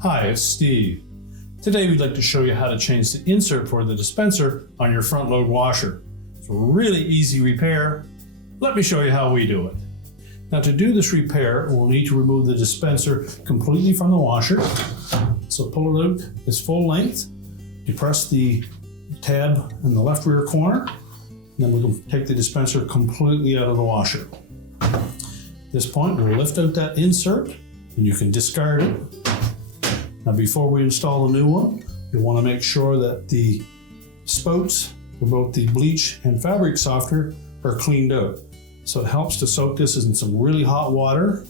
Hi, it's Steve. Today we'd like to show you how to change the insert for the dispenser on your front load washer. It's a really easy repair. Let me show you how we do it. Now to do this repair, we'll need to remove the dispenser completely from the washer. So pull it out its full length, depress the tab in the left rear corner, and then we'll take the dispenser completely out of the washer. At this point, we'll lift out that insert and you can discard it. Now before we install a new one, you'll want to make sure that the spouts for both the bleach and fabric softener are cleaned out. So it helps to soak this in some really hot water,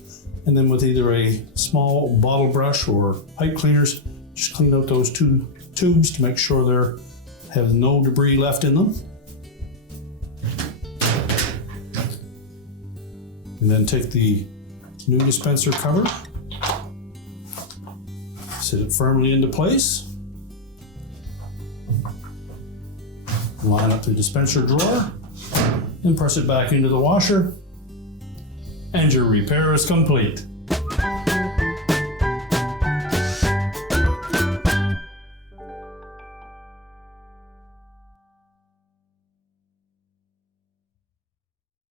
and then with either a small bottle brush or pipe cleaners, just clean out those two tubes to make sure they have no debris left in them. And then take the new dispenser cover, sit it firmly into place, line up the dispenser drawer, and press it back into the washer, and your repair is complete.